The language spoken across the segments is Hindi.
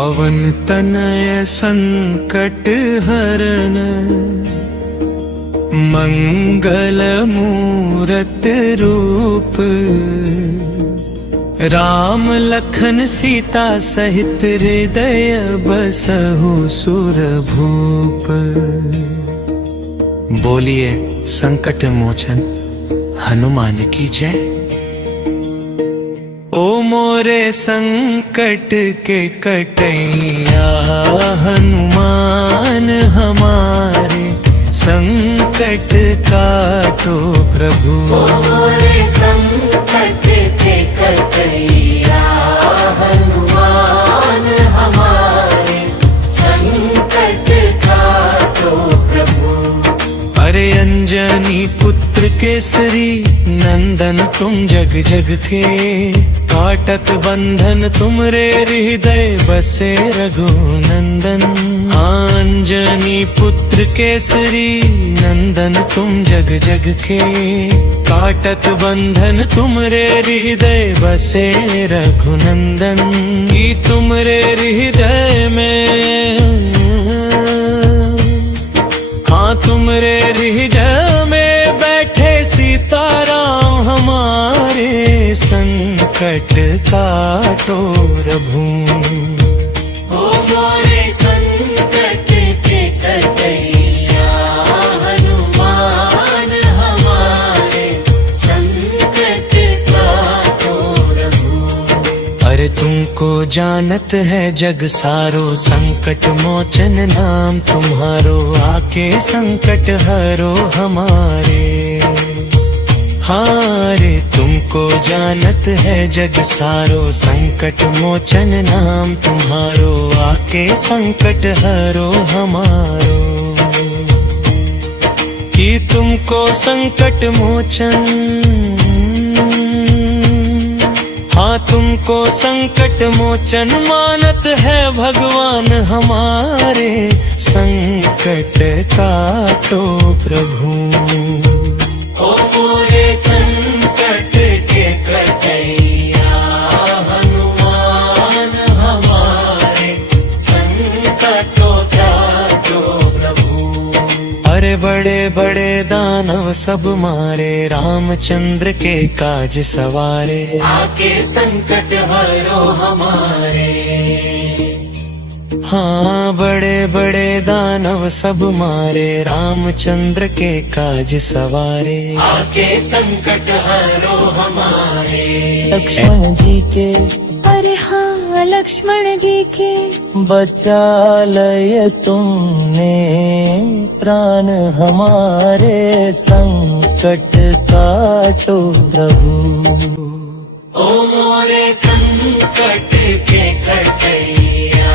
पवन तनय संकट हरन, मंगल मूरत रूप। राम लखन सीता सहित हृदय बसहु सुरभूप। बोलिए संकट मोचन हनुमान की जय। ओ मोरे संकट के कटैया हनुमान हमारे, संकट काटो प्रभु। ओ मोरे संकट के कटैया हनुमान हमारे, संकट काटो प्रभु। अरे अंजनी पुत्र केसरी नंदन तुम जग जग के, काटत बंधन तुमरे हृदय बसे रघुनंदन। अंजनी पुत्र केसरी नंदन तुम जग जग के, काटत बंधन तुमरे हृदय बसे रघुनंदन। की तुमरे हृदय में, हाँ तुमरे हृदय में बैठे सीताराम हमारे, संकट काटो प्रभु। ओ मोरे संकट के कटैया हनुमान हमारे, संकट काटो प्रभु। अरे तुमको जानत है जग सारो, संकट मोचन नाम तुम्हारो, आके संकट हरो हमारे। हाँ रे तुमको जानत है जग सारो, संकट मोचन नाम तुम्हारो, आके संकट हरो हमारो। कि तुमको संकट मोचन, हाँ तुमको संकट मोचन मानत है भगवान हमारे, संकट काटो प्रभु। ओ मोरे संकट के कटैया हनुमान हमारे, संकट काटो प्रभु। अरे बड़े बड़े दानव सब मारे, रामचंद्र के काज सवारे, आके संकट हरो हमारे। हाँ बड़े बड़े दानव सब मारे, रामचंद्र के काज सवारे, आके संकट हरो हमारे। लक्ष्मण जी के, अरे हाँ लक्ष्मण जी के, बचा लय तुमने प्राण हमारे, संकट काटो प्रभु। ओ मोरे संकट के कटैया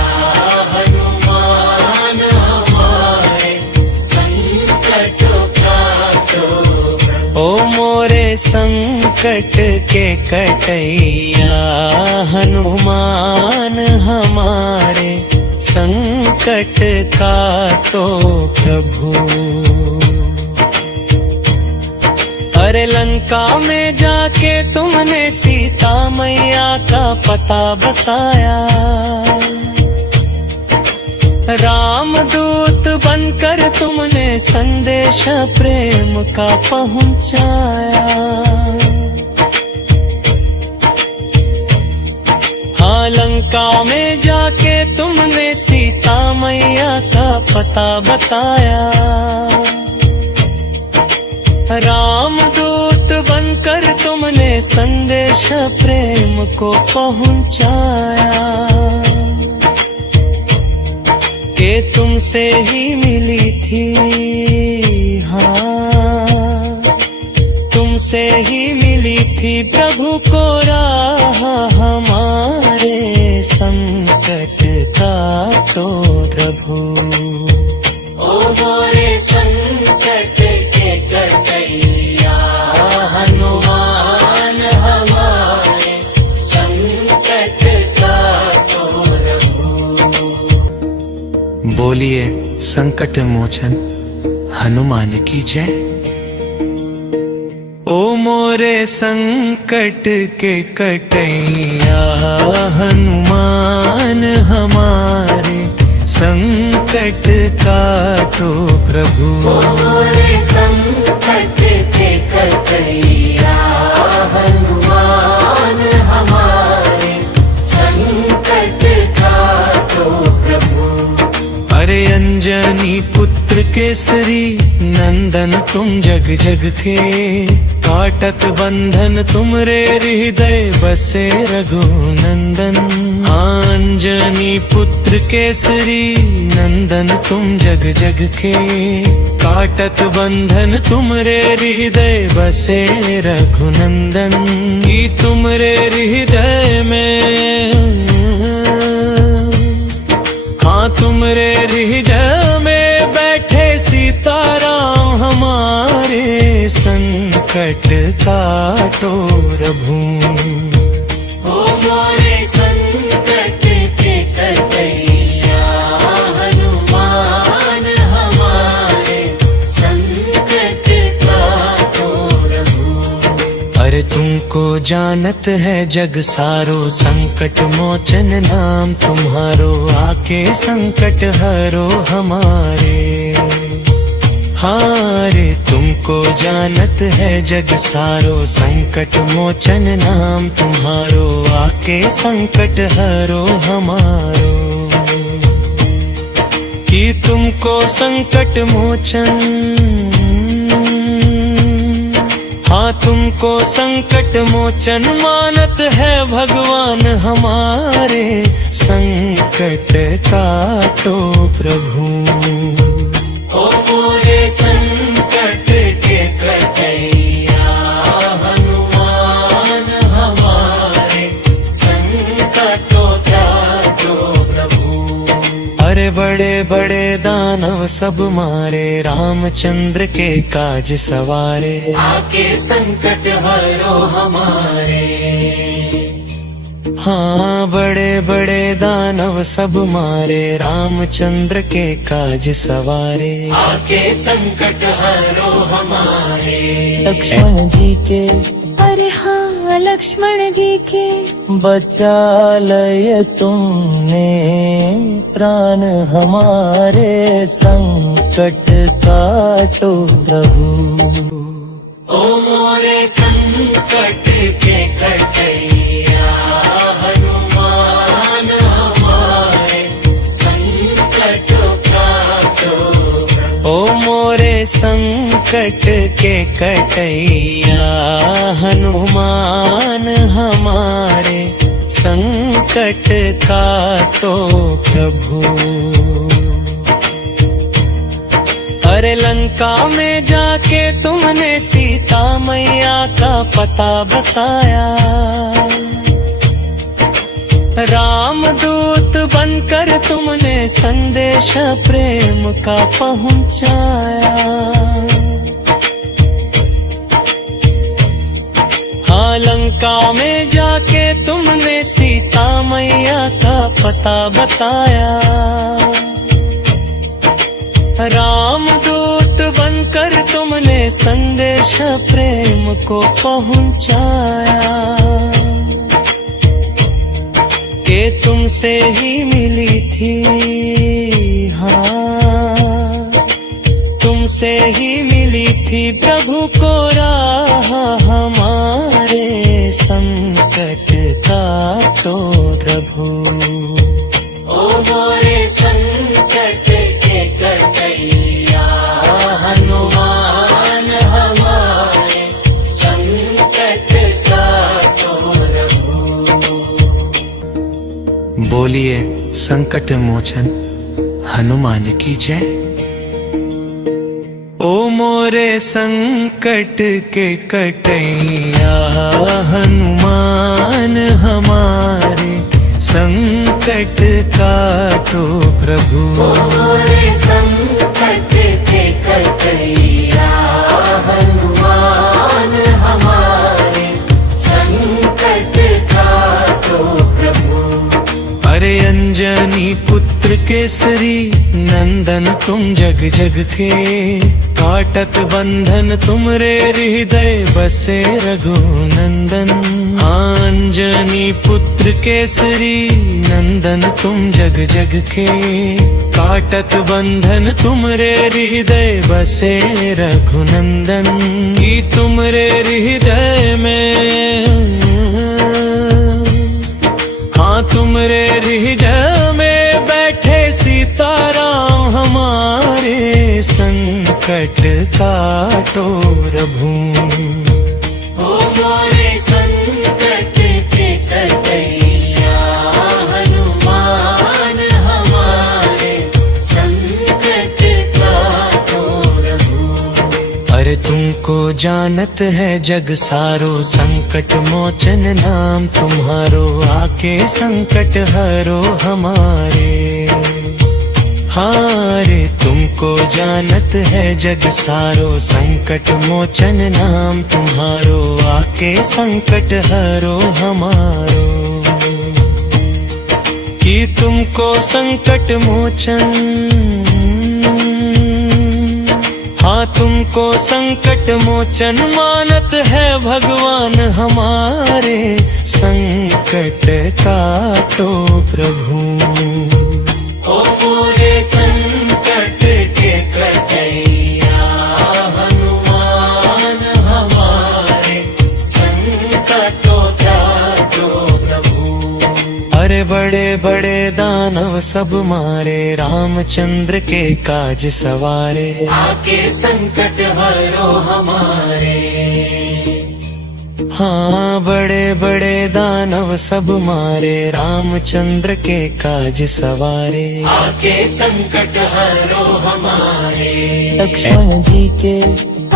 हनुमान हमारे, संकट काटो प्रभु। ओ मोरे संकट के कटैया हनुमान हमारे, संकट काटो प्रभु। अरे लंका में जाके तुमने सीता मैया का पता बताया, राम दूत बनकर तुमने संदेश प्रेम का पहुंचाया। हाँ लंका में जाके तुमने सीता मैया का पता बताया, राम दूत बनकर तुमने संदेश प्रेम को पहुंचाया। के तुमसे ही मिली थी, हाँ तुमसे ही मिली थी प्रभु को राह हमारे, संकट काटो प्रभु। ओ मोरे संकट के कटैया हनुमान हमारे, संकट काटो प्रभु। बोलिए संकट मोचन हनुमान की जय। ओ मोरे संकट के कटैया हनुमान हमारे, संकट काटो प्रभु। ओ मोरे संकट के कटैया हनुमान हमारे संकट काटो प्रभु। अरे अंजनी पुत्र केसरी नंदन तुम जग जग के, काटत बंधन तुमरे हृदय बसे रघुनंदन। अंजनी पुत्र केसरी नंदन तुम जग जग के, काटत बंधन तुमरे हृदय बसे रघुनंदन। की तुमरे हृदय में, हाँ तुमरे हृदय में बैठे सीताराम हमारे, संकट काटो प्रभु। ओ मोरे संकट के कटैया हनुमान हमारे संकट काटो प्रभु। अरे तुमको जानत है जग सारो, संकट मोचन नाम तुम्हारो, आके संकट हरो हमारे। हाँ रे तुमको जानत है जग सारो, संकट मोचन नाम तुम्हारो, आके संकट हरो हमारो। कि तुमको संकट मोचन, हाँ तुमको संकट मोचन मानत है भगवान हमारे, संकट काटो प्रभु। ओ मोरे संकट के कटैया हनुमान हमारे संकट काटो प्रभु। अरे बड़े बड़े दानव सब मारे, रामचंद्र के काज सवारे, आके संकट हरो हमारे। हाँ बड़े बड़े दानव सब मारे, रामचंद्र के काज सवारे, आके संकट हरो हमारे। लक्ष्मण जी के, अरे हाँ लक्ष्मण जी के, बचा लय तुमने प्राण हमारे, संकट काटो प्रभु। ओ मोरे संकट के कटैया हनुमान हमारे संकट काटो प्रभु। ओ मोरे संकट के कटैया हनुमान हमारे, संकट काटो प्रभु। अरे लंका में जाके तुमने सीता मैया का पता बताया, रामदूत बनकर तुमने संदेश प्रेम का पहुंचाया। हाँ लंका में जाके तुमने सीता मैया का पता बताया, रामदूत बनकर तुमने संदेश प्रेम को पहुंचाया। के तुमसे ही मिली थी, हाँ तुमसे ही मिली थी प्रभु को राह हमारे, संकट काटो प्रभु। ओ मोरे संकट के कटैया हनुमान हमारे संकट काटो प्रभु। बोलिए संकट मोचन हनुमान की जय। ओ मोरे संकट के कटैया हनुमान हमारे, संकट काटो प्रभु। ओ मोरे संकट के कटैया हनुमान हमारे संकट काटो प्रभु। अरे अंजनी पुत्र केसरी नंदन तुम जग जग के, काटत बंधन तुमरे हृदय बसे रघुनंदन। अंजनी पुत्र केसरी नंदन तुम जग जग के, काटत बंधन तुमरे हृदय बसे रघुनंदन। ही तुमरे हृदय में, हाँ तुमरे हृदय में बैठे सीताराम हमारे, संकट काटो प्रभु। ओ मोरे संकट के कटैया, हनुमान हमारे, संकट काटो प्रभु। अरे तुमको जानत है जग सारो, संकट मोचन नाम तुम्हारो, आके संकट हरो हमारे। हारे तुमको जानत है जग सारो, संकट मोचन नाम तुम्हारो, आके संकट हरो हमारो। कि तुमको संकट मोचन, हाँ तुमको संकट मोचन मानत है भगवान हमारे, संकट काटो प्रभु। ओ मोरे संकट के कटैया, हनुमान हमारे, संकटों काटो प्रभु। अरे बड़े बड़े दानव सब मारे, रामचंद्र के काज सवारे, आके संकट हरो हमारे। हाँ बड़े बड़े दानव सब मारे, रामचंद्र के काज सवारे, आके संकट हरो हमारे। लक्ष्मण जी के,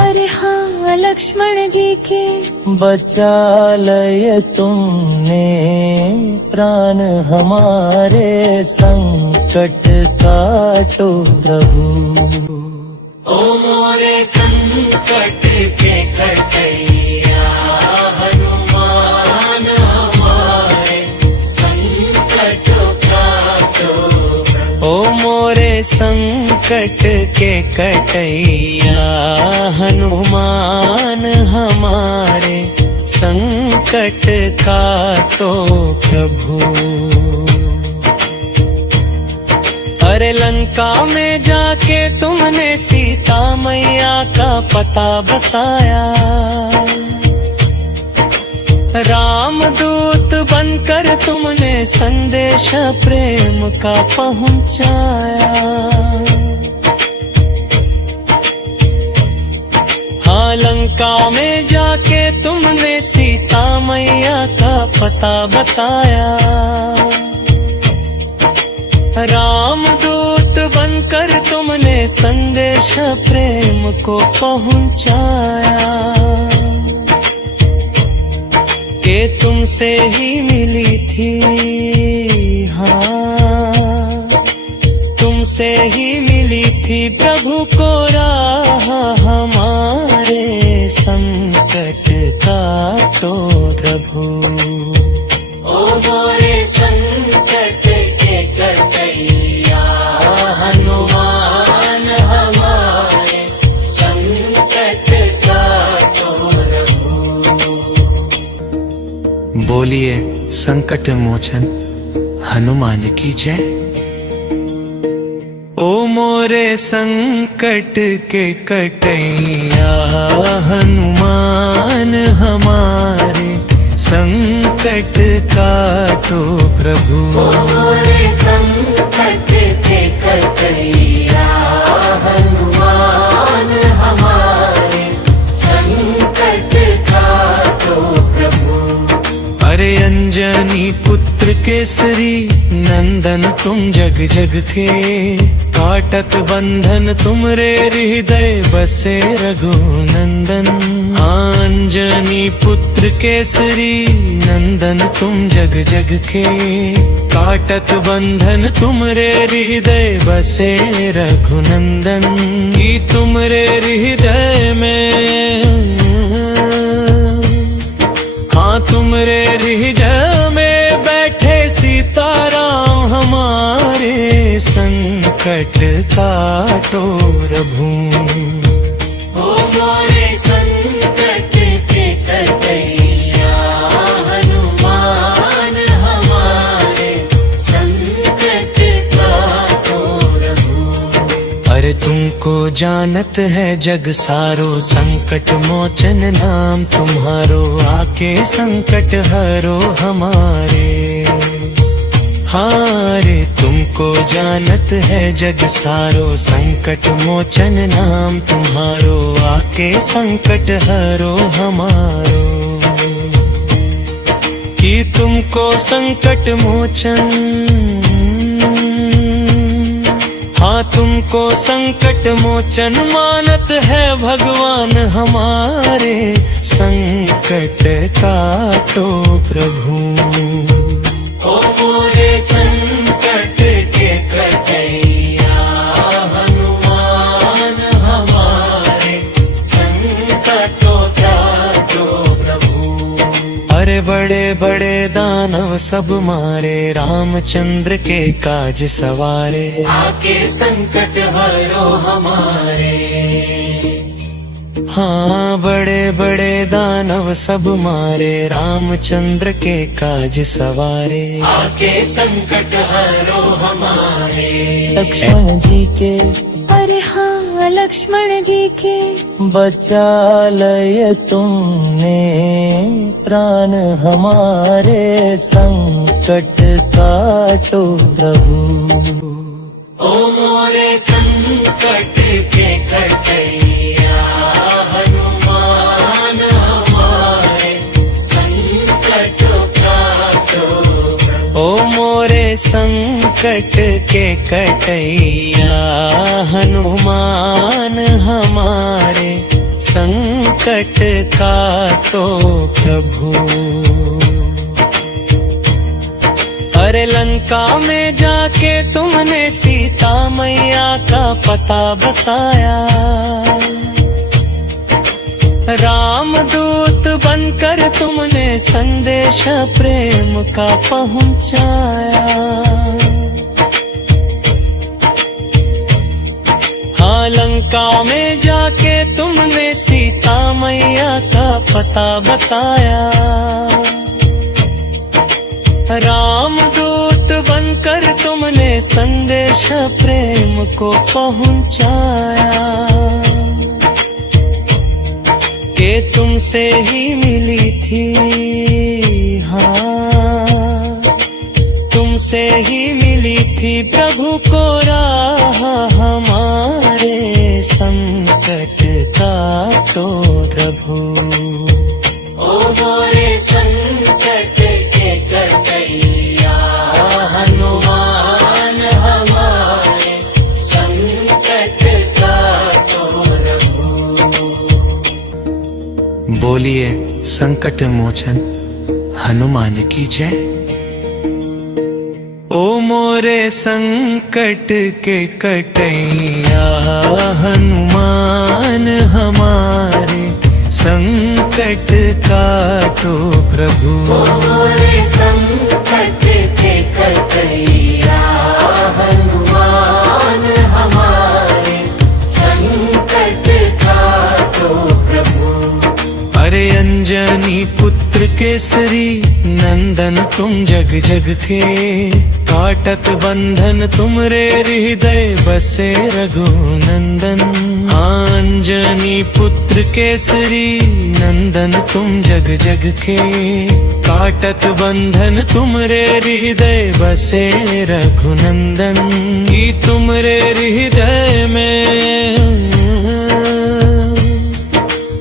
अरे हाँ लक्ष्मण जी के, बचा लय तुमने प्राण हमारे, संकट काटो प्रभु। ओ मोरे संकट के कटैया, हनुमान हमारे, संकट काटो प्रभु। ओ मोरे संकट के कटैया, हनुमान हमारे, संकट काटो प्रभु। अरे लंका में जाके तुमने सीता मैया का पता बताया, राम दूत बनकर तुमने संदेश प्रेम का पहुंचाया। हाँ लंका में जाके तुमने सीता मैया का पता बताया, राम दूत बनकर तुमने संदेश प्रेम को पहुंचाया। के तुमसे ही मिली थी, हाँ तुमसे ही मिली थी प्रभु को राह हमारे, संकट काटो प्रभु। ओ मोरे संकट के कटैया, हनुमान हमारे, संकट काटो प्रभु। बोलिए संकट मोचन हनुमान की जय। ओ मोरे संकट के कटैया, हनुमान हमारे, संकट काटो प्रभु। ओ मोरे संकट के कटैया, हनुमान हमारे, संकट काटो प्रभु। अरे अंजनी पुत्र केसरी नंदन तुम जग जग के, काटत बंधन तुमरे हृदय बसे रघुनंदन। अंजनी पुत्र केसरी नंदन तुम जग जग के, काटत बंधन तुमरे हृदय बसे रघुनंदन। ही तुमरे हृदय में, हाँ तुमरे हृदय में बैठे सीताराम हमारे, संकट काटो प्रभु। मोरे संकट के कटैया हनुमान हमारे संकट काटो प्रभु। अरे तुमको जानत है जग सारो, संकट मोचन नाम तुम्हारो, आके संकट हरो हमारे। हारे तुमको जानत है जग सारो, संकट मोचन नाम तुम्हारो, आके संकट हरो हमारो। कि तुमको संकट मोचन, हाँ तुमको संकट मोचन मानत है भगवान हमारे, संकट काटो प्रभु। ओ मोरे संकट के कटैया हनुमान हमारे संकटो काटो प्रभु। अरे बड़े बड़े दानव सब मारे, रामचंद्र के काज सवारे, आके संकट हरो हमारे। हाँ बड़े बड़े दानव सब मारे, रामचंद्र के काज सवारे, आके संकट हरो हमारे। लक्ष्मण जी के, अरे हाँ लक्ष्मण जी के, बचा लय तुमने प्राण हमारे, संकट काटो प्रभु। ओ मोरे संकट के कटैया हनुमान हमारे संकट काटो प्रभु। ओ मोरे संकट के कटैया हनुमान हमारे, संकट काटो प्रभु। अरे लंका में जाके तुमने सीता मैया का पता बताया, राम दूत बनकर तुमने संदेश प्रेम का पहुंचाया। हाँ लंका में जाके तुमने सीता मैया का पता बताया, राम दूत बनकर तुमने संदेश प्रेम को पहुंचाया। के तुमसे ही मिली थी, हाँ तुमसे ही मिली थी प्रभु को राह हमारे, संकट काटो प्रभु। ओ मोरे संकट के कटैया हनुमान हमारे संकट काटो प्रभु। बोलिए संकट मोचन हनुमान की जय। ओ मोरे संकट के कटैया हनुमान हमारे, संकट काटो प्रभु। ओ मोरे संकट के कटैया हनुमान हमारे संकट काटो प्रभु। अरे अंजनी पुत्र केसरी नंदन तुम जग जग के, काटत बंधन तुमरे हृदय बसे रघुनंदन। अंजनी पुत्र केसरी नंदन तुम जग जग के, काटत बंधन तुमरे हृदय बसे रघुनंदन। की तुमरे हृदय में,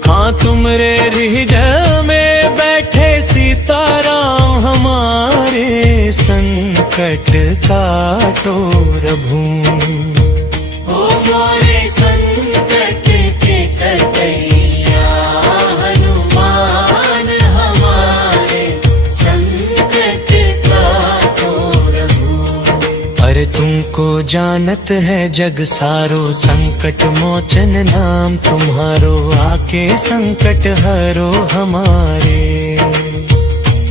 हाँ तुमरे हृदय में बैठे सीताराम हमारे, संकट काटो प्रभु। ओ मोरे संकट के कटैया हनुमान हमारे संकट काटो प्रभु। अरे तुमको जानत है जग सारो, संकट मोचन नाम तुम्हारो, आके संकट हरो हमारे।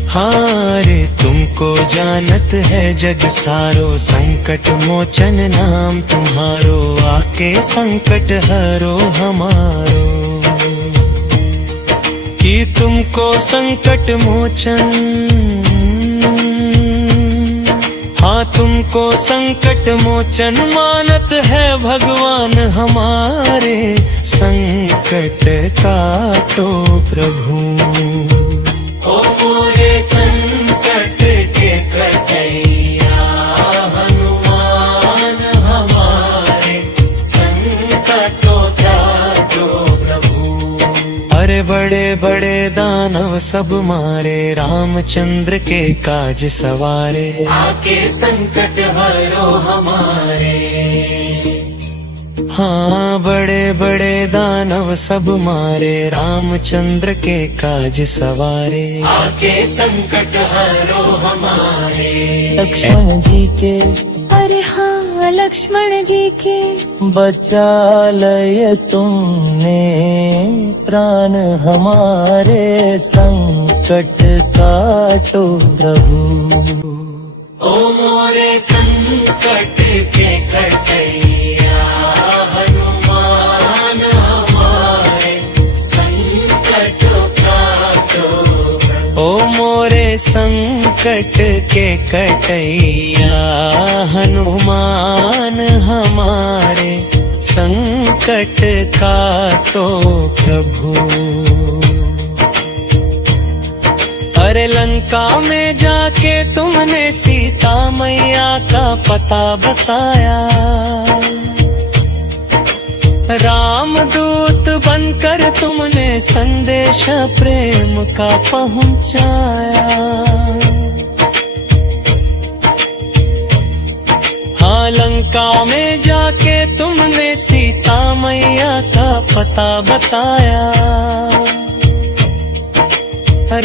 हारे तुमको जानत है जग सारो, संकट मोचन नाम तुम्हारो, आके संकट हरो हमारो। कि तुमको संकट मोचन, हाँ तुमको संकट मोचन मानत है भगवान हमारे, संकट काटो प्रभु। ओ मोरे संकट के कटैया हनुमान हमारे, संकटों काटो प्रभु। अरे बड़े बड़े दानव सब मारे, रामचंद्र के काज सवारे, आके संकट हरो हमारे। हाँ बड़े बड़े दानव सब मारे, रामचंद्र के काज सवारे, आके संकट हरो हमारे। लक्ष्मण जी के, अरे हाँ लक्ष्मण जी के, बचा लय तुमने प्राण हमारे, संकट काटो प्रभु। ओ मोरे संकट के कटैया हनुमान हमारे, संकटों काटो प्रभु। ओ मोरे संकट के कटैया हनुमान हमारे, संकट काटो प्रभु। अरे लंका में जाके तुमने सीता मैया का पता बताया, रामदूत बनकर तुमने संदेश प्रेम का पहुंचाया। हाँ लंका में जाके तुमने सीता मैया का पता बताया,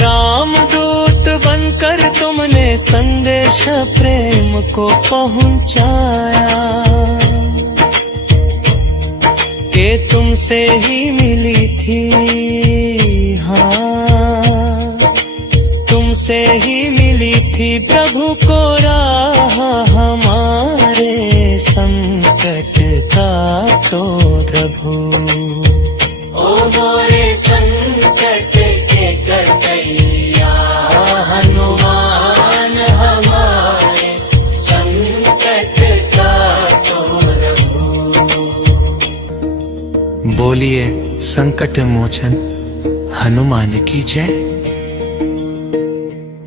रामदूत बनकर तुमने संदेश प्रेम को पहुंचाया। के तुमसे ही मिली थी, हाँ तुमसे ही मिली थी प्रभु को राह हमारे, संकट काटो प्रभु। ओ मोरे संकट के कटैया हनुमान हमारे, संकट काटो प्रभु। बोलिए संकट मोचन हनुमान की जय।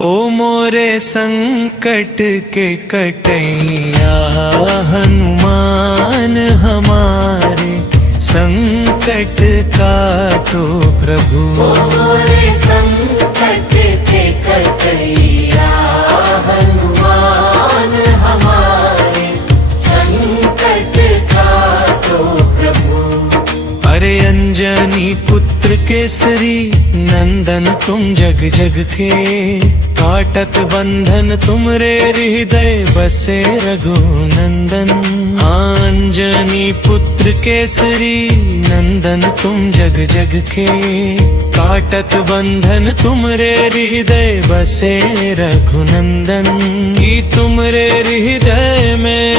ओ मोरे संकट के कटैया हनुमान हमारे, संकट काटो प्रभु। ओ मोरे संकट के कटैया हनुमान हमारे, संकट काटो प्रभु। अरे अंजनी पुत्र केसरी नंदन तुम जग जग के, काटत बंधन तुमरे हृदय बसे रघुनंदन। अंजनी पुत्र केसरी नंदन तुम जग जग के, काटत बंधन तुमरे हृदय बसे रघुनंदन। की तुमरे हृदय में,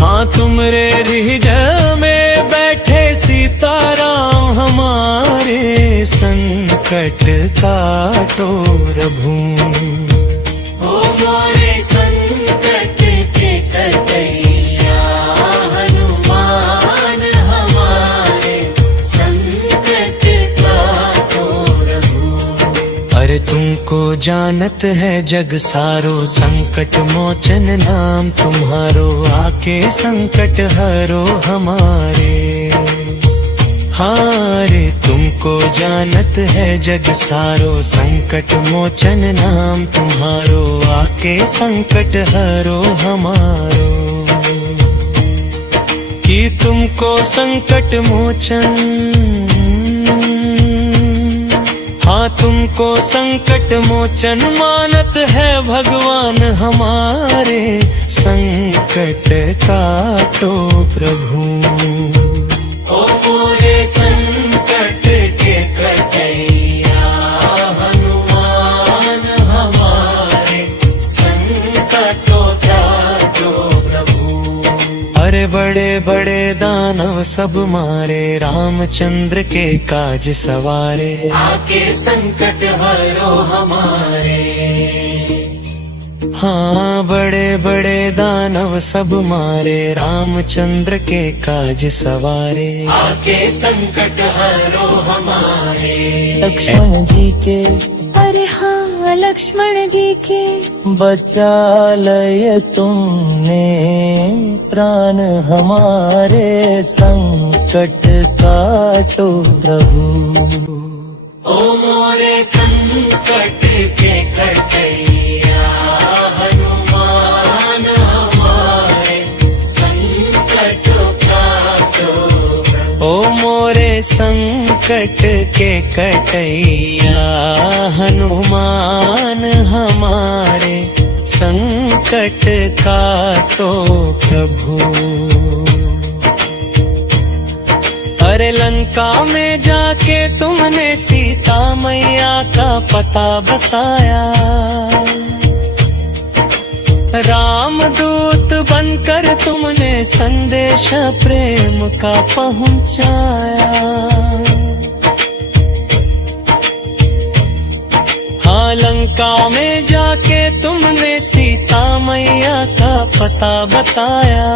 हाँ तुमरे हृदय में बैठे सीताराम हमारे, संकट काटो प्रभु। ओ मोरे संकट के कटैया हनुमान हमारे, संकट काटो प्रभु। अरे तुमको जानत है जग सारो, संकट मोचन नाम तुम्हारो, आके संकट हरो हमारे। हारे तुमको जानत है जग सारो, संकट मोचन नाम तुम्हारो, आके संकट हरो हमारो। कि तुमको संकट मोचन, हाँ तुमको संकट मोचन मानत है भगवान हमारे, संकट काटो प्रभु। ओ मोरे संकट के कटैया हनुमान हमारे, संकटों काटो प्रभु। अरे बड़े बड़े दानव सब मारे, रामचंद्र के काज सवारे। आके संकट हरो हमारे। हाँ बड़े बड़े दानव सब मारे, रामचंद्र के काज सवारे। आके संकट हरो हमारे। लक्ष्मण जी के, अरे हाँ लक्ष्मण जी के, बचा लय तुमने प्राण हमारे, संकट काटो प्रभु। ओ मोरे संकट के कटैया, हनुमान हमारे संकट काटो। ओ मोरे संकट के कटैया, हनुमान हमारे संकट काटो प्रभु। अरे लंका में जाके तुमने सीता मैया का पता बताया, रामदूत बनकर तुमने संदेश प्रेम का पहुंचाया। हाँ लंका में जाके तुमने सीता मैया का पता बताया,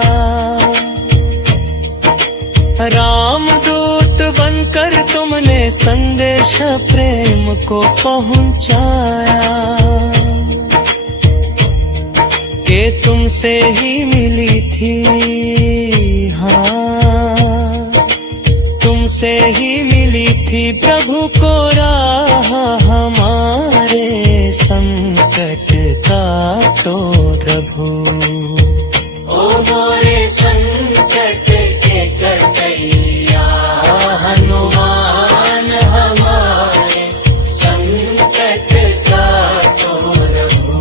रामदूत बनकर तुमने संदेश प्रेम को पहुंचाया। के तुमसे ही मिली थी, हाँ तुमसे ही मिली थी प्रभु को राह, हमारे संकट काटो प्रभु। ओ मोरे संकट के कटैया, हनुमान हमारे संकट काटो प्रभु।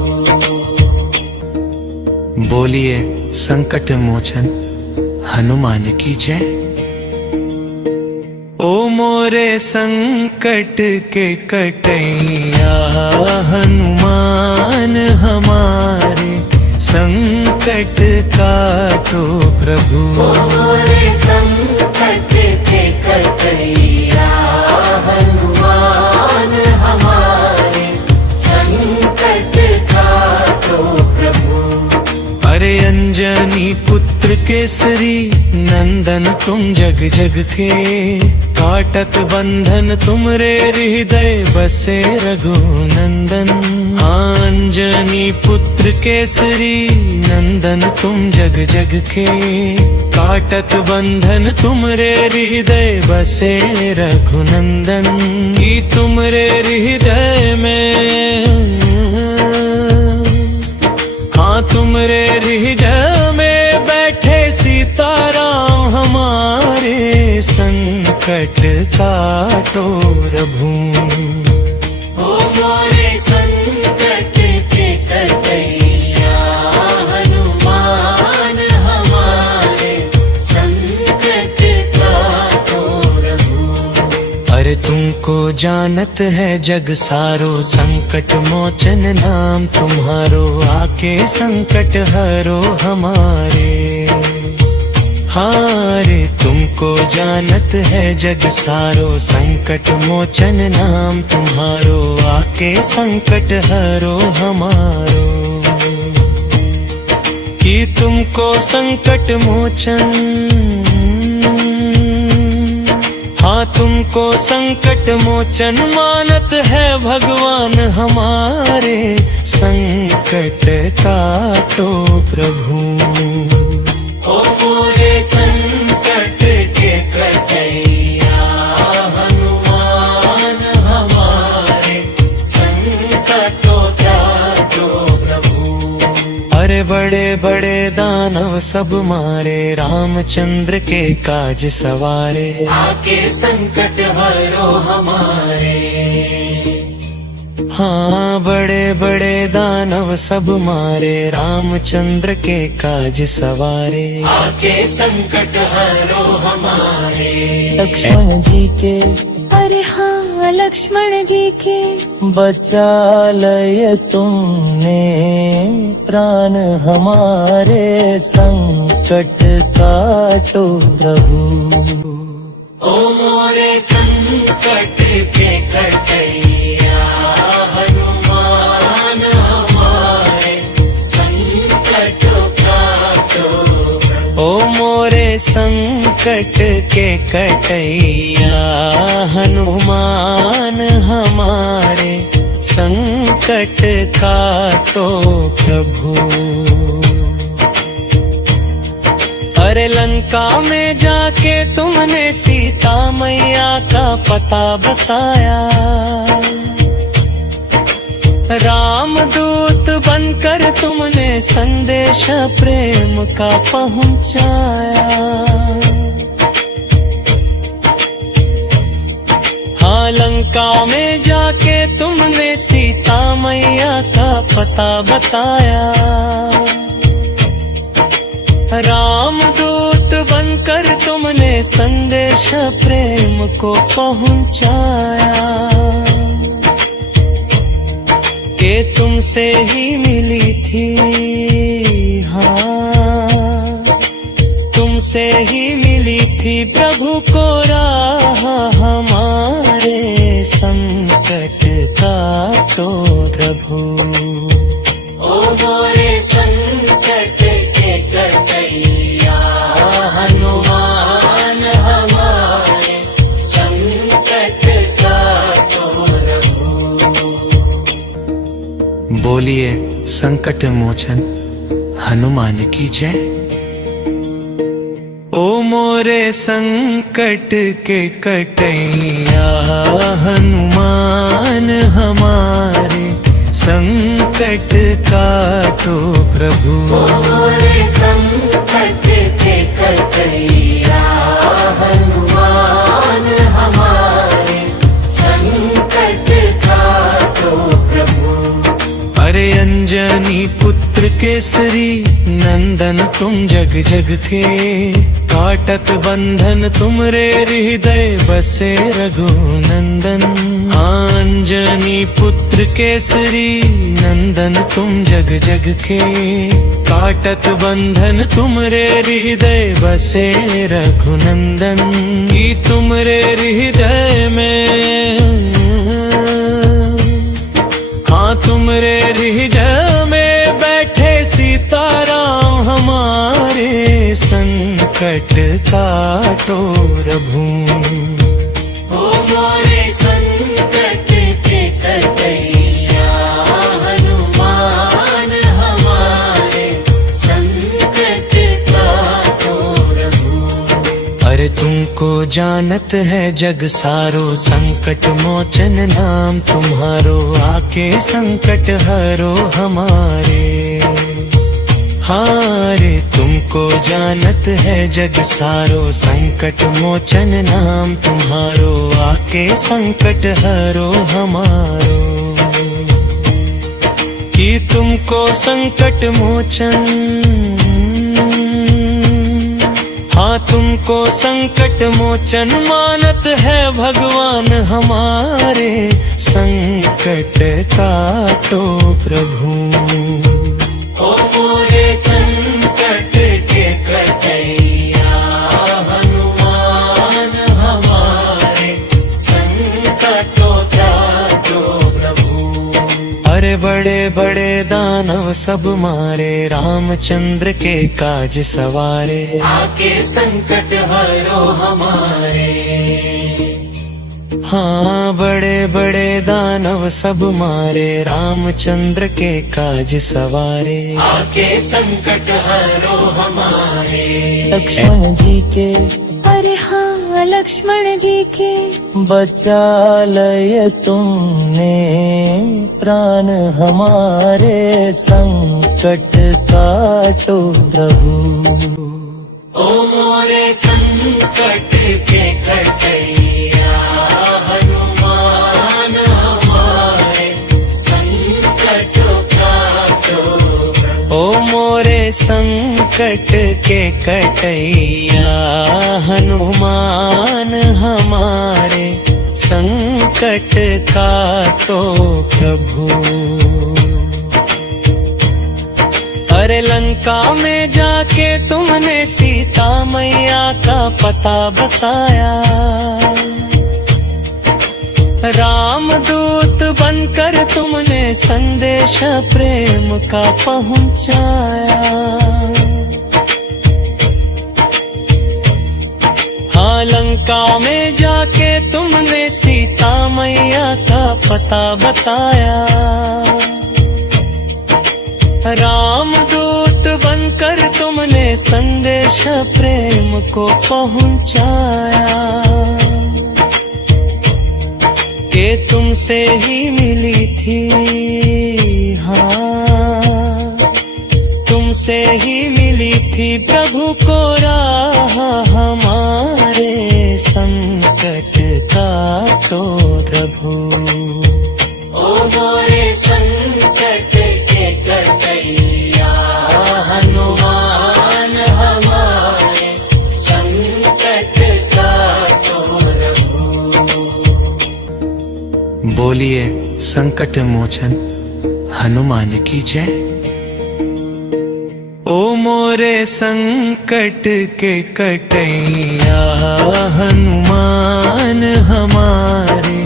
बोलिए संकट मोचन हनुमान की जय। ओ मोरे संकट के कटैया, हनुमान हमारे संकट काटो प्रभु। मोरे संकट के कटैया, हनुमान हमारे संकट काटो प्रभु। अरे अंजनी पुत्र केसरी नंदन तुम जग जग के, काटत बंधन तुमरे हृदय बसे रघुनंदन। अंजनी पुत्र केसरी नंदन तुम जग जग के, काटत बंधन तुमरे हृदय बसे रघुनंदन। की तुमरे हृदय में, हाँ तुमरे हृदय में बैठे सीताराम हमारे संकट काटो प्रभु। ओ मोरे संकट के कटैया, हनुमान हमारे संकट काटो प्रभु। अरे तुमको जानत है जग सारो, संकट मोचन नाम तुम्हारो, आके संकट हरो हमारे। हारे तुमको जानत है जग सारो, संकट मोचन नाम तुम्हारो, आके संकट हरो हमारो। कि तुमको संकट मोचन, हाँ तुमको संकट मोचन मानत है भगवान हमारे, संकट काटो प्रभु। ओ मोरे संकट के कटैया, हनुमान हमारे संकट काटो प्रभु। अरे बड़े बड़े दानव सब मारे, रामचंद्र के काज सवारे। आके संकट हरो हमारे। हाँ बड़े बड़े दानव सब मारे, रामचंद्र के काज सवारे। आके संकट हरो हमारे। लक्ष्मण जी के, अरे हाँ लक्ष्मण जी के, बचा लय तुमने प्राण हमारे, संकट काटो प्रभु। ओ मोरे संकट के कटैया हनुमान हमारे संकट काटो प्रभु। ओ मोरे संकट के कटैया हनुमान हमारे संकट काटो प्रभु। अरे लंका में जाके तुमने सीता मैया का पता बताया, राम दूत बनकर तुमने संदेश प्रेम का पहुंचाया। हाँ, लंका में जाके तुमने सीता मैया का पता बताया, राम दूत बनकर तुमने संदेश प्रेम को पहुंचाया। के तुमसे ही मिली थी, हाँ तुमसे ही मिली थी प्रभु को राह, हमारे संकट काटो प्रभु। ओ मोरे संकट के कटैया हनुमान हमारे संकट काटो प्रभु। बोलिए संकट मोचन हनुमान की जय। ओ मोरे संकट के कटैया हनुमान हमारे संकट काटो प्रभु। ओ मोरे संकट के कटैया हनुमान हमारे संकट काटो प्रभु। अरे अंजनी पुत्र केसरी नंदन तुम जग जग के, काटत बंधन तुमरे हृदय बसे रघुनंदन। अंजनी पुत्र केसरी नंदन तुम जग जग के, काटत बंधन तुमरे हृदय बसे रघुनंदन। की तुमरे हृदय में, हाँ तुमरे हृदय में बैठे सीताराम हमारे संकट काटो प्रभु। ओ मोरे संकट के कटैया हनुमान हमारे संकट काटो प्रभु। अरे तुमको जानत है जग सारो, संकट मोचन नाम तुम्हारो, आके संकट हरो हमारे। हाँ रे तुमको जानत है जग सारो, संकट मोचन नाम तुम्हारो, आके संकट हरो हमारो। कि तुमको संकट मोचन, हाँ तुमको संकट मोचन मानत है भगवान हमारे, संकट काटो प्रभु। ओ मोरे संकट के कटैया हनुमान हमारे संकट काटो प्रभु। अरे बड़े बड़े दानव सब मारे, रामचंद्र के काज सवारे, आके संकट हरो हमारे। हाँ बड़े बड़े दानव सब मारे, रामचंद्र के काज सवारे, आके संकट हरो हमारे। लक्ष्मण जी के, अरे हाँ लक्ष्मण जी के, बचा लय तुमने प्राण हमारे, संकट काटो प्रभु। ओ मोरे संकट के कटैया हनुमान हमारे संकट काटो प्रभु। ओ मोरे संकट के कटैया हनुमान हमारे, संकट काटो प्रभु। अरे लंका में जाके तुमने सीता मैया का पता बताया, रामदूत बनकर तुमने संदेश प्रेम का पहुंचाया। हाँ, लंका में जाके तुमने सीता मैया का पता बताया, रामदूत बनकर तुमने संदेश प्रेम को पहुंचाया। के तुमसे ही मिली थी, हाँ तुमसे ही मिली थी प्रभु को राह, हमारे संकट काटो प्रभु। ओ मोरे संकट के कटैया, हनुमान हमारे संकट काटो प्रभु। बोलिए संकट मोचन हनुमान की जय। ओ मोरे संकट के कटैया, हनुमान हमारे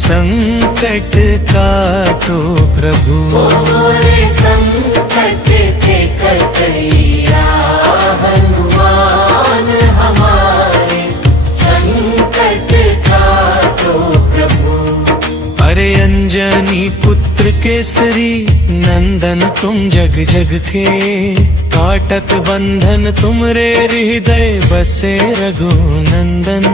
संकट काटो प्रभु। ओ मोरे संकट के कटैया, हनुमान हमारे संकट काटो प्रभु। अरे अंजनी पुत्र केसरी नंदन तुम जग जग के, काटत बंधन तुमरे हृदय बसे रघुनंदन।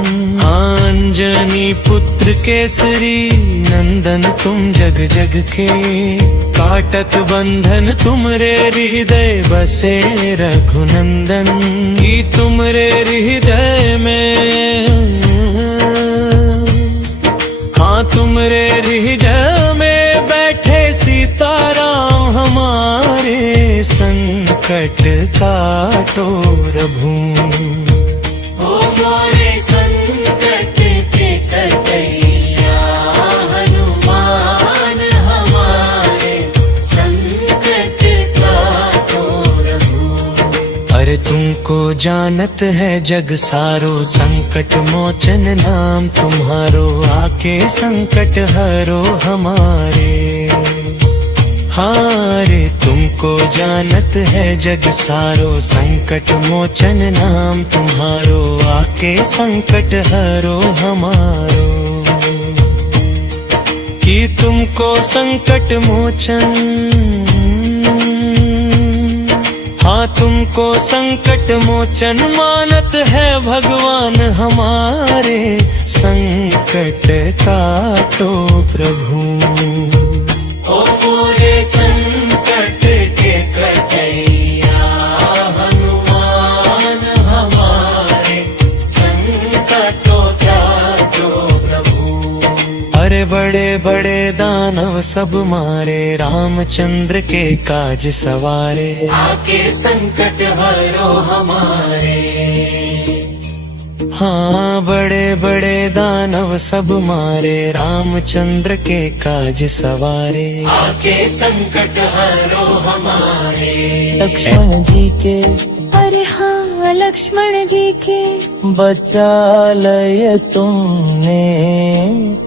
अंजनी पुत्र केसरी नंदन तुम जग जग के, काटत बंधन तुमरे हृदय बसे रघुनंदन। ही तुमरे हृदय में, हाँ तुमरे हृदय में बैठे सीताराम, हमारे संकट काटो प्रभु। ओ मोरे संकट के कटैया, हनुमान हमारे संकट काटो प्रभु। अरे तुमको जानत है जग सारो, संकट मोचन नाम तुम्हारो, आके संकट हरो हमारे। हारे तुमको जानत है जग सारो, संकट मोचन नाम तुम्हारो, आके संकट हरो हमारो। कि तुमको संकट मोचन, हाँ तुमको संकट मोचन मानत है भगवान हमारे, संकट काटो प्रभु। ओ मोरे संकट के कटैया, हनुमान हमारे संकट काटो प्रभु। अरे बड़े बड़े दानव सब मारे, रामचंद्र के काज सवारे, आके संकट हरो हमारे। हाँ बड़े बड़े दानव सब मारे, रामचंद्र के काज सवारे, आके संकट हरो हमारे। लक्ष्मण जी के, अरे हाँ लक्ष्मण जी के, बचा लय तुमने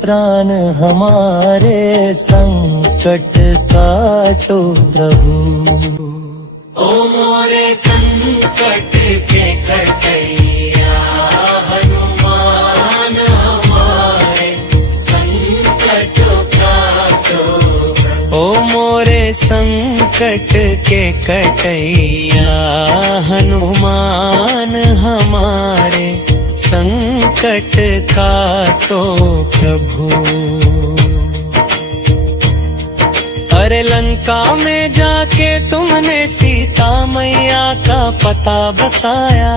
प्राण हमारे, संकट काटो प्रभु। ओ मोरे संकट के कटैया, हनुमान हमारे संकट काटो। ओ मोरे संकट के कटैया, हनुमान हमारे संकट काटो प्रभु। अरे लंका में जाके तुमने सीता मैया का पता बताया,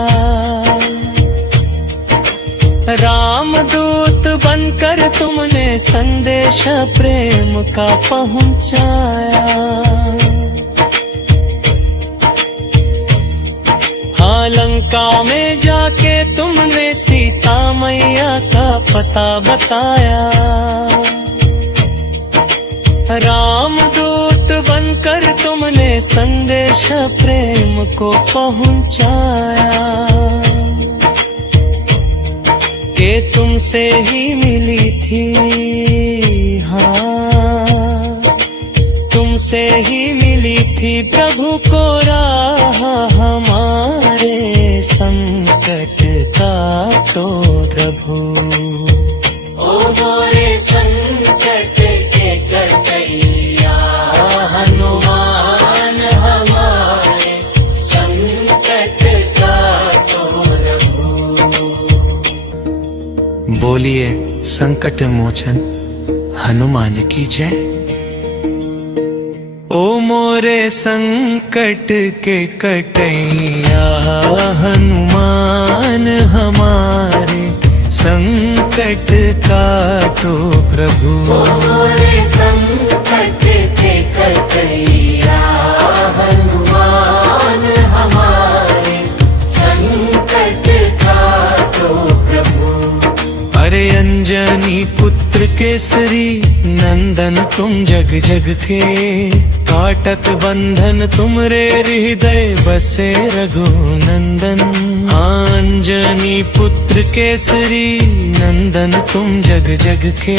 रामदूत बनकर तुमने संदेश प्रेम का पहुंचाया। हाँ लंका में जाके तुमने सीता मैया का पता बताया, रामदूत बनकर तुमने संदेश प्रेम को पहुंचाया कि तुमसे ही मिली थी, हाँ तुमसे ही मिली थी प्रभु को राह, हमारे संकट काटो प्रभु। ओ मोरे संकट के कटैया, हनुमान हमारे संकट काटो प्रभु। बोलिए संकट मोचन हनुमान की जय। ओ मोरे संकट के कटैया, हनुमान हमारे संकट काटो प्रभु। ओ मोरे संकट के कटैया, हनुमान हमारे संकट काटो प्रभु। अरे अंजनी पुत्र केसरी नंदन तुम जग जग के, काटत बंधन तुमरे हृदय बसे रघुनंदन। अंजनी पुत्र केसरी नंदन तुम जग जग के,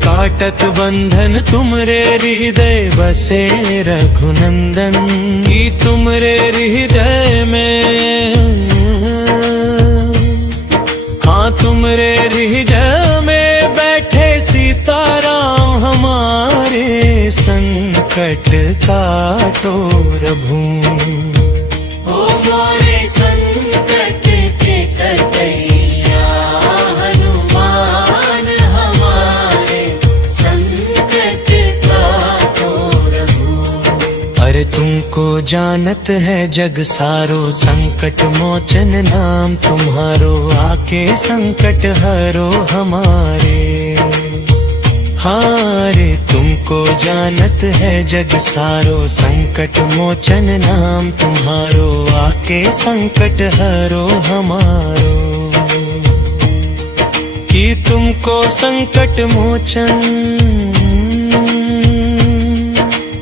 काटत बंधन तुमरे हृदय बसे रघुनंदन। की तुमरे हृदय में, हाँ तुमरे हृदय में बैठे सीताराम, हमारे संकट काटो प्रभु। ओ मोरे संकट के कटैया, हनुमान हमारे संकट काटो प्रभु। अरे तुमको जानत है जग सारो, संकट मोचन नाम तुम्हारो, आके संकट हरो हमारे। हारे तुमको जानत है जग सारो, संकट मोचन नाम तुम्हारो, आके संकट हरो हमारो। कि तुमको संकट मोचन,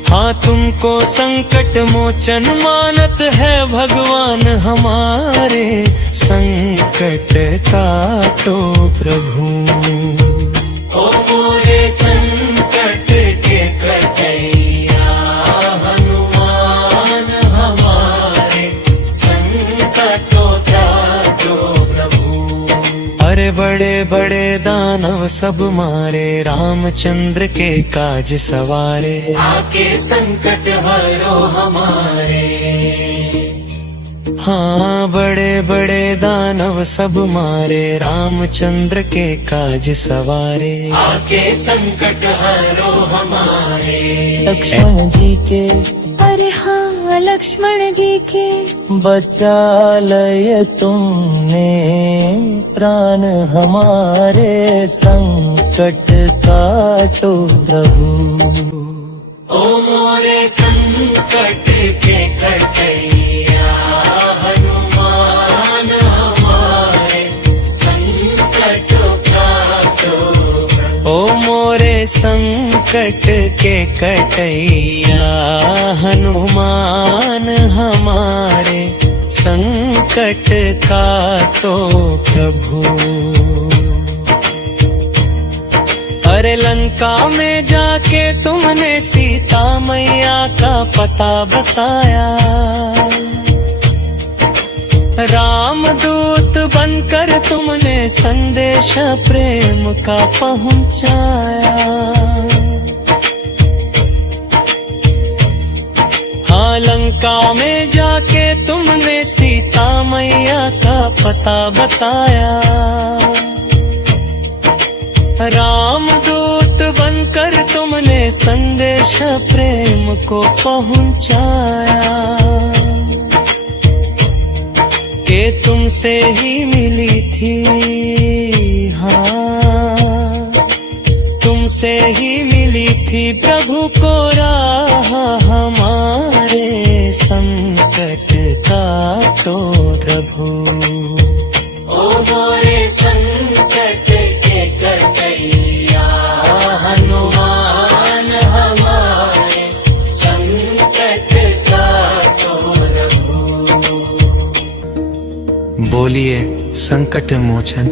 हाँ तुमको संकट मोचन मानत है भगवान हमारे, संकट काटो प्रभु। ओ मोरे संकट के कटैया, हनुमान हमारे संकट काटो प्रभु। अरे बड़े बड़े दानव सब मारे, रामचंद्र के काज सवारे, आके संकट हरो हमारे। हाँ बड़े बड़े दानव सब मारे, रामचंद्र के काज सवारे, आके संकट हरो हमारे। लक्ष्मण जी के, अरे हाँ लक्ष्मण जी के, बचा लय तुमने प्राण हमारे, संकट काटो प्रभु। ओ मोरे संकट के कटैया, हनुमान हमारे संकट काटो प्रभु। ओ मोरे संकट के कटैया, हनुमान हमारे संकट काटो प्रभु। अरे लंका में जाके तुमने सीता मैया का पता बताया, राम दूत बनकर तुमने संदेश प्रेम का पहुंचाया। हाँ लंका में जाके तुमने सीता मैया का पता बताया, राम दूत बनकर तुमने संदेश प्रेम को पहुंचाया। कि तुमसे ही मिली थी, हाँ तुमसे ही मिली थी प्रभु को राह, हमारे संकट काटो प्रभु। ओ मोरे संकट के कटैया, हनुमान हमारे संकट बोलिए संकट मोचन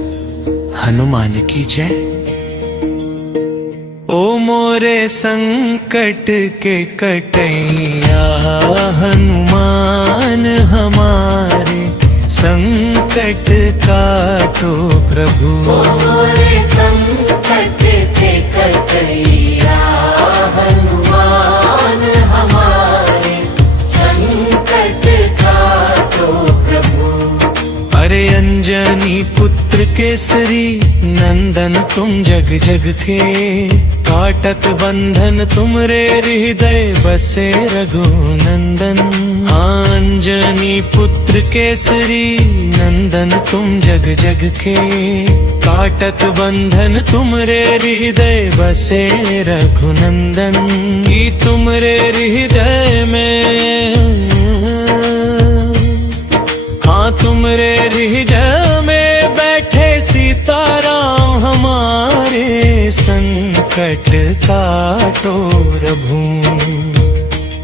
हनुमान की जय। ओ मोरे संकट के कटैया हनुमान हमारे संकट काटो प्रभु। मोरे संकट के कटैया हनुमान हमारे संकट काटो प्रभु। अरे अंजनी पुत्र केसरी नंदन तुम जग जग के, काटत बंधन तुमरे हृदय बसे रघुनंदन। अंजनी पुत्र केसरी नंदन तुम जग जग के, काटत बंधन तुमरे हृदय बसे रघुनंदन। की तुमरे हृदय में, हाँ तुमरे हृदय में बैठे सीताराम हमारे संकट काटो प्रभु।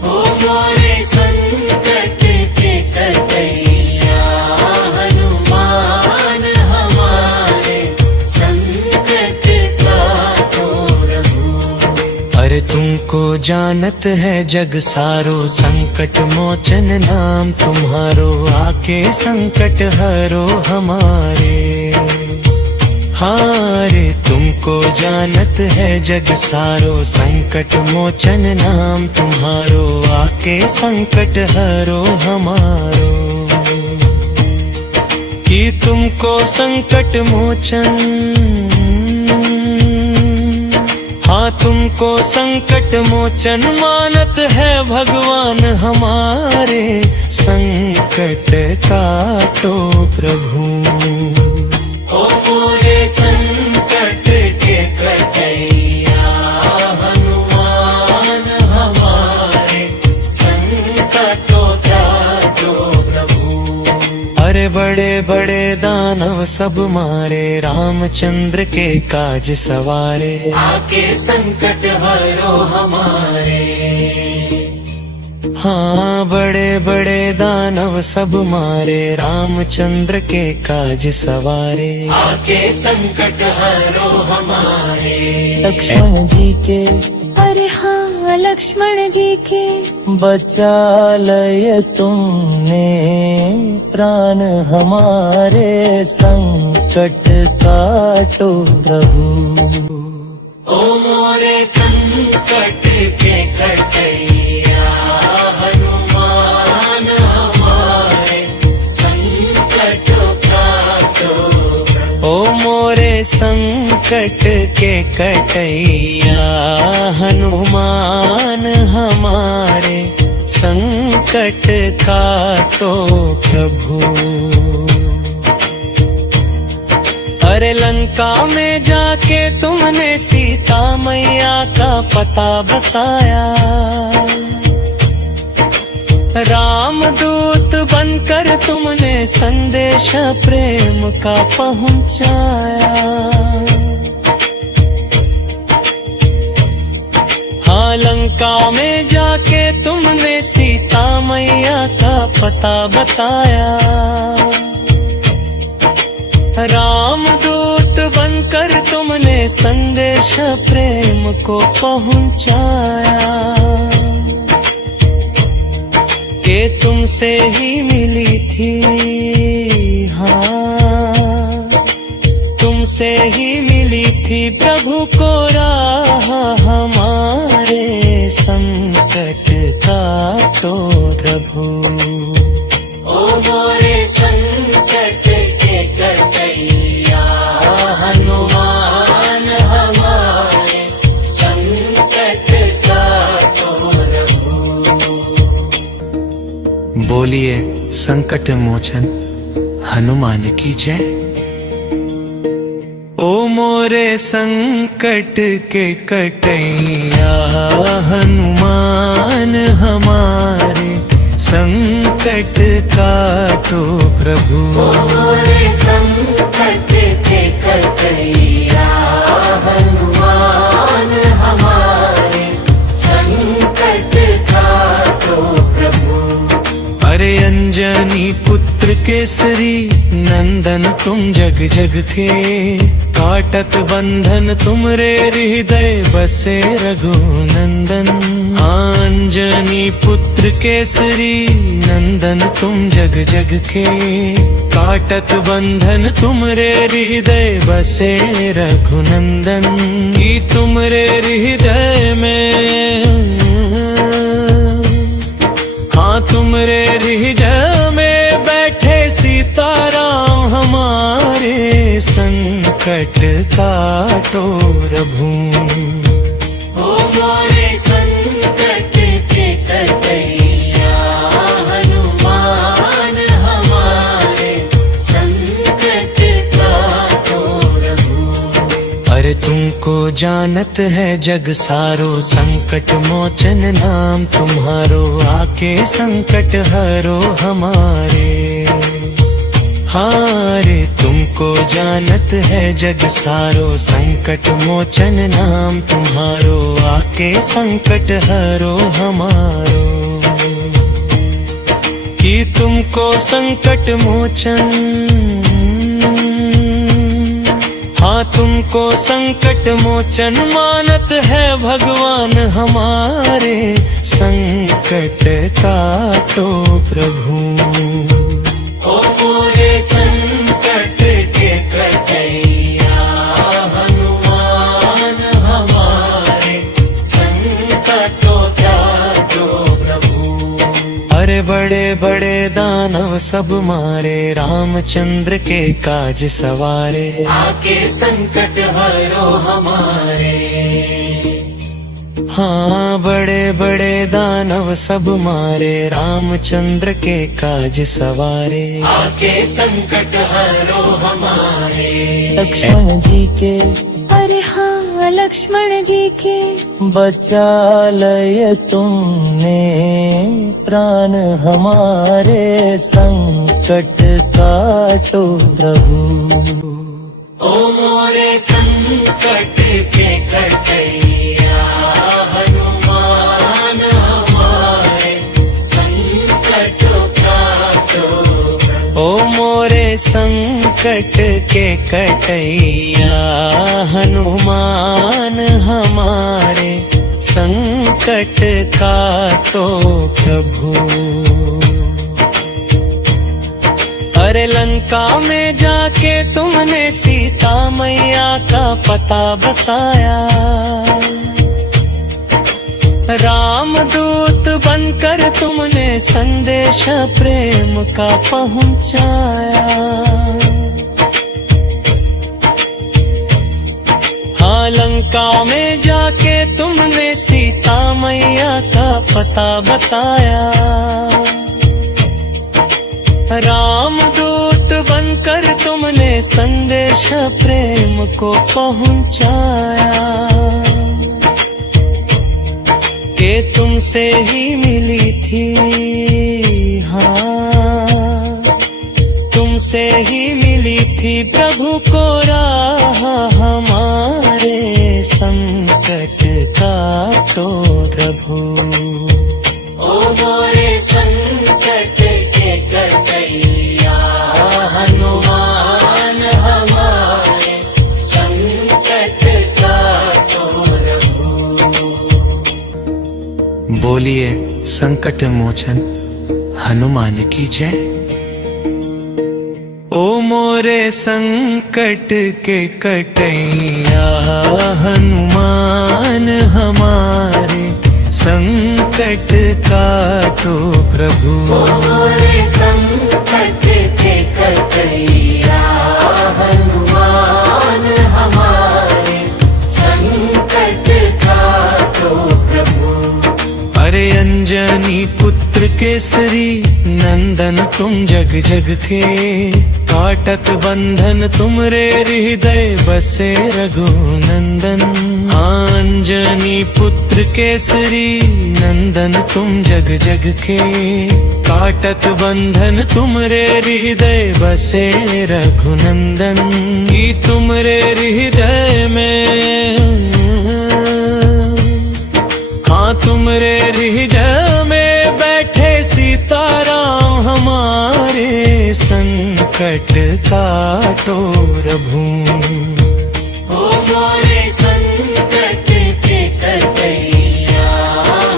ओ मोरे संकट के कटैया हनुमान हमारे संकट काटो प्रभु। अरे तुमको जानत है जग सारो संकट मोचन नाम तुम्हारो, आके संकट हरो हमारे। हाँ रे तुमको जानत है जग सारो संकट मोचन नाम तुम्हारो, आके संकट हरो हमारो। कि तुमको संकट मोचन, हाँ तुमको संकट मोचन मानत है भगवान हमारे संकट काटो प्रभु। ओ मोरे संकट के कटैया हनुमान हमारे संकट काटो प्रभु। अरे बड़े बड़े दानव सब मारे रामचंद्र के काज सवारे, आके संकट हरो हमारे। हाँ बड़े बड़े दानव सब मारे रामचंद्र के काज सवारे, आके संकट हरो हमारे। लक्ष्मण जी के, अरे हाँ लक्ष्मण जी के, बचा लय तुमने प्राण हमारे संकट काटो प्रभु। ओ मोरे संकट के कटैया हनुमान हमारे संकट काटो प्रभु। ओ मोरे संकट के कटैया हनुमान हमारे संकट काटो प्रभु। अरे लंका में जाके तुमने सीता मैया का पता बताया, रामदूत बनकर तुमने संदेश प्रेम का पहुंचाया। हाँ लंका में जाके तुमने सीता मैया का पता बताया, रामदूत बनकर तुमने संदेश प्रेम को पहुंचाया। के तुमसे ही मिली थी, हाँ तुमसे ही मिली थी प्रभु को राह हमारे संकट काटो प्रभु। ओ मोरे संकट के कटैया हनुमान हमारे संकट काटो प्रभु। बोलिए संकट मोचन हनुमान की जय। ओ मोरे संकट के कटैया हनुमान हमारे संकट काटो प्रभु। मोरे संकट के कटैया हनुमान हमारे संकट काटो प्रभु। अरे अरे अंजनी पुत्र केसरी नंदन तुम जग जग के, काटत बंधन तुमरे हृदय बसे रघुनंदन। अंजनी पुत्र केसरी नंदन तुम जग जग के, काटत बंधन तुमरे हृदय बसे रघुनंदन। ई तुमरे हृदय में, हाँ तुमरे हृदय में बैठे सीताराम हमारे, संकट काटो प्रभु। ओ मोरे संकट के कटैया, हनुमान हमारे संकट काटो प्रभु। अरे तुमको जानत है जग सारो, संकट मोचन नाम तुम्हारो, आके संकट हरो हमारे। हारे तुमको जानत है जग सारो, संकट मोचन नाम तुम्हारो, आके संकट हरो हमारो। कि तुमको संकट मोचन, हाँ तुमको संकट मोचन मानत है भगवान हमारे, संकट काटो प्रभु। ओ मोरे संकट के कटैया, हनुमान हमारे संकट काटो प्रभु। अरे बड़े बड़े दानव सब मारे, रामचंद्र के काज सवारे, आके संकट हरो हमारे। हाँ बड़े बड़े दानव सब मारे, रामचंद्र के काज सवारे, आके संकट हरो हमारे। लक्ष्मण जी के, अरे हाँ लक्ष्मण जी के, बचा लय तुमने प्राण हमारे, संकट काटो प्रभु। ओ मोरे संकट के कटैया, हनुमान हमारे संकट काटो। ओ मोरे संकट के कटैया, हनुमान हमारे संकट काटो प्रभु। अरे लंका में जाके तुमने सीता मैया का पता बताया, राम दूत बनकर तुमने संदेश प्रेम का पहुंचाया। हाँ लंका में जाके तुमने सीता मैया का पता बताया, राम दूत बनकर तुमने संदेश प्रेम को पहुंचाया। के तुमसे ही मिली थी, हाँ तुमसे ही मिली थी प्रभु को राह हमारे, संकट काटो प्रभु। ओ मोरे संकट के कटैया, हनुमान हमारे संकट काटो प्रभु। बोलिए संकट मोचन हनुमान की जय। ओ मोरे संकट के कटैया, हनुमान हमारे संकट काटो प्रभु। ओ मोरे संकट के कटैया, हनुमान हमारे संकट काटो प्रभु। अरे अंजनी पुत्र केसरी नंदन तुम जग जग के, काटत बंधन तुमरे हृदय बसे रघुनंदन। अंजनी पुत्र केसरी नंदन तुम जग जग के, काटत बंधन तुमरे हृदय बसे रघुनंदन। ई तुमरे हृदय में, हाँ तुमरे हृदय में बैठे सीताराम संकट काटो प्रभु। ओ मोरे संकट के कटैया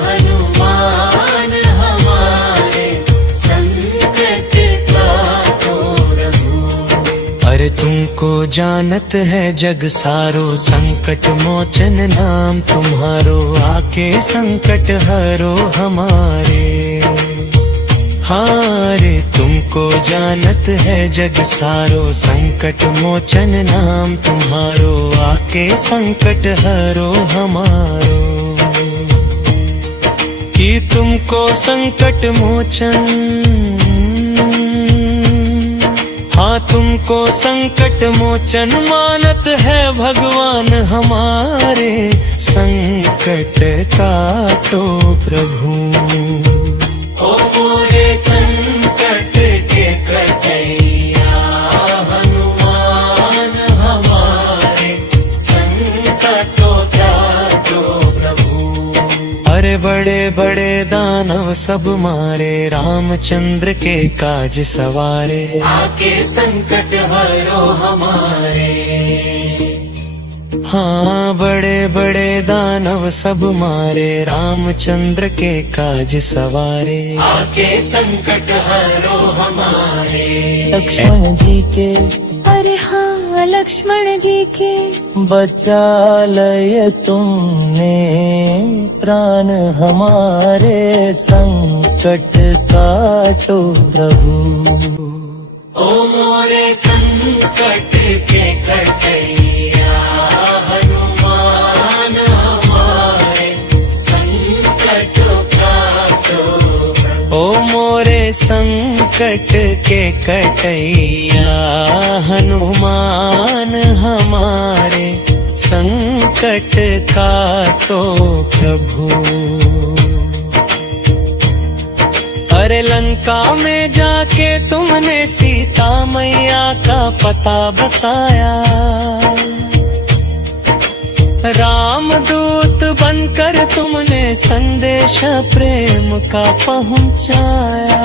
हनुमान हमारे संकट काटो प्रभु। अरे तुमको जानत है जग सारो, संकट मोचन नाम तुम्हारो, आके संकट हरो हमारे। हारे तुमको जानत है जग सारो, संकट मोचन नाम तुम्हारो, आके संकट हरो हमारो। कि तुमको संकट मोचन, हाँ तुमको संकट मोचन मानत है भगवान हमारे, संकट काटो प्रभु। ओ मोरे संकट के कटैया हनुमान हमारे संकटों काटो प्रभु। अरे बड़े बड़े दानव सब मारे, रामचंद्र के काज सवारे, आके संकट हरो हमारे। हाँ बड़े बड़े दानव सब मारे, रामचंद्र के काज सवारे, आके संकट हरो हमारे। लक्ष्मण जी के, अरे हाँ लक्ष्मण जी के, बचा लय तुमने प्राण हमारे, संकट काटो प्रभु। ओ मोरे संकट के कटैया हनुमान हमारे संकट काटो प्रभु। ओ मोरे संकट के कटैया हनुमान हमारे, संकट काटो प्रभु। अरे लंका में जाके तुमने सीता मैया का पता बताया, राम दूत बनकर तुमने संदेश प्रेम का पहुंचाया।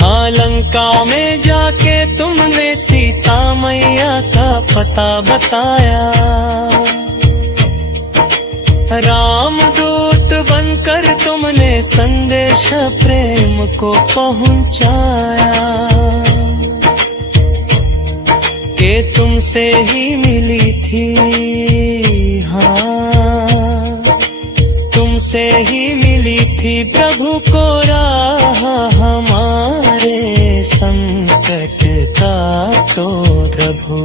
हाँ लंका में जाके तुमने सीता मैया का पता बताया, राम दूत बनकर तुमने संदेश प्रेम को पहुंचाया। के तुमसे ही मिली थी, हाँ तुमसे ही मिली थी प्रभु को राह हमारे, संकट काटो प्रभु।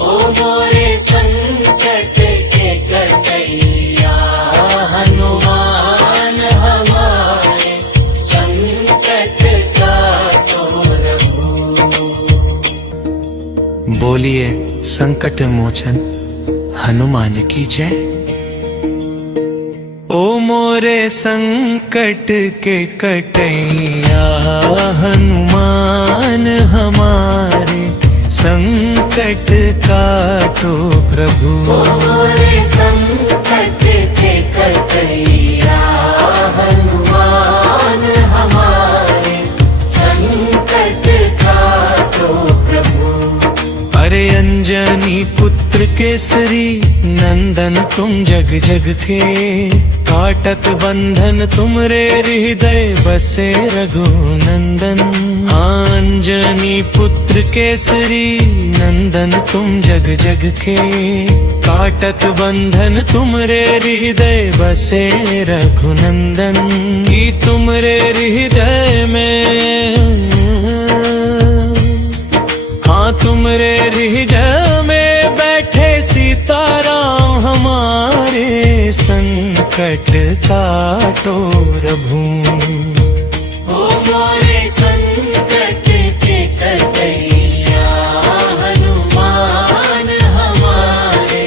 ओ मोरे संकट के कटैया हनुमान हमारे संकट काटो प्रभु। बोलिए संकट मोचन हनुमान की जय। ओ मोरे संकट के कटैया हनुमान हमारे, संकट काटो प्रभु। ओ मोरे संकट के कटैया हनुमान हमारे संकट काटो प्रभु। अरे अंजनी पुत्र केसरी नंदन तुम जग जग के, काटत बंधन तुमरे हृदय बसे रघुनंदन। अंजनी पुत्र केसरी नंदन तुम जग जग के, काटत बंधन तुमरे हृदय बसे रघुनंदन। की तुमरे हृदय में, हाँ तुमरे हृदय में बैठे सीताराम हमारे, संकट काटो प्रभु। ओ मोरे संकट के कटैया हनुमान हमारे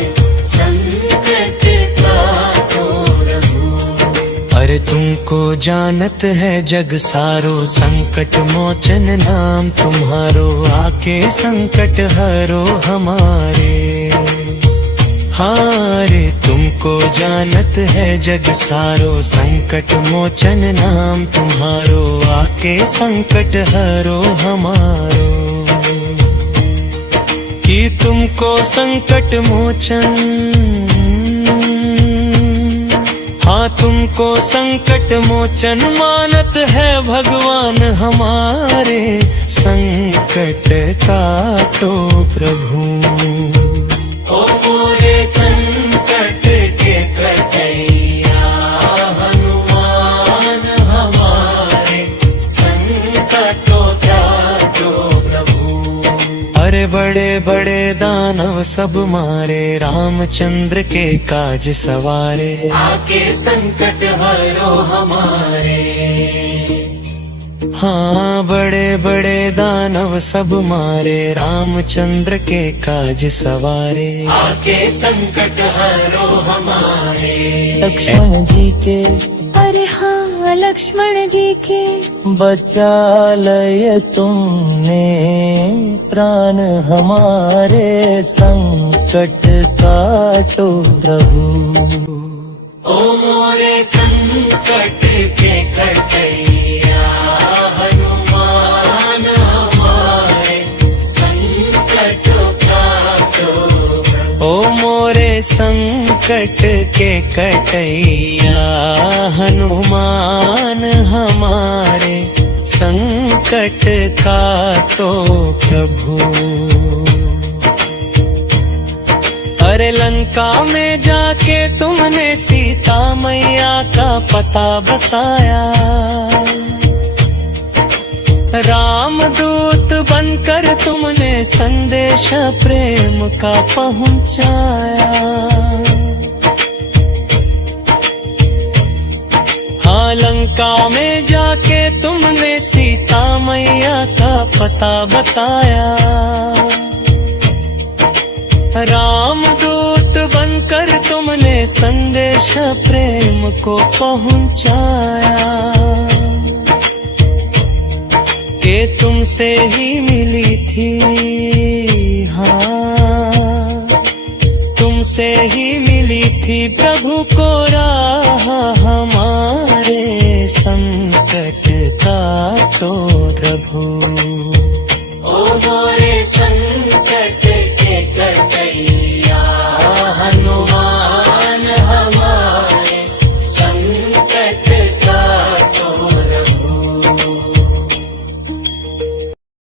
संकट काटो प्रभु। अरे तुमको जानत है जग सारो, संकट मोचन नाम तुम्हारो, आके संकट हरो हमारे। हाँ रे तुमको जानत है जग सारो, संकट मोचन नाम तुम्हारो, आके संकट हरो हमारो। कि तुमको संकट मोचन, हाँ तुमको संकट मोचन मानत है भगवान हमारे, संकट काटो प्रभु। ओ मोरे संकट के कटैया हनुमान हमारे, संकटों काटो प्रभु। अरे बड़े बड़े दानव सब मारे, रामचंद्र के काज सवारे, आके संकट हरो हमारे। हाँ बड़े बड़े दानव सब मारे, रामचंद्र के काज सवारे, आके संकट हरो हमारे। लक्ष्मण जी के, अरे हाँ लक्ष्मण जी के, बचा लय तुमने प्राण हमारे, संकट काटो प्रभु। ओ मोरे संकट के कटैया हनुमान हमारे, संकटों काटो प्रभु। ओ मोरे संकट के कटैया हनुमान हमारे, संकट काटो प्रभु। अरे लंका में जाके तुमने सीता मैया का पता बताया, रामदूत बनकर तुमने संदेश प्रेम का पहुंचाया। हाँ लंका में जाके तुमने सीता मैया का पता बताया, रामदूत बनकर तुमने संदेश प्रेम को पहुंचाया। के तुमसे ही मिली थी, हाँ तुमसे ही मिली थी प्रभु को राह हमारे, संकट काटो प्रभु।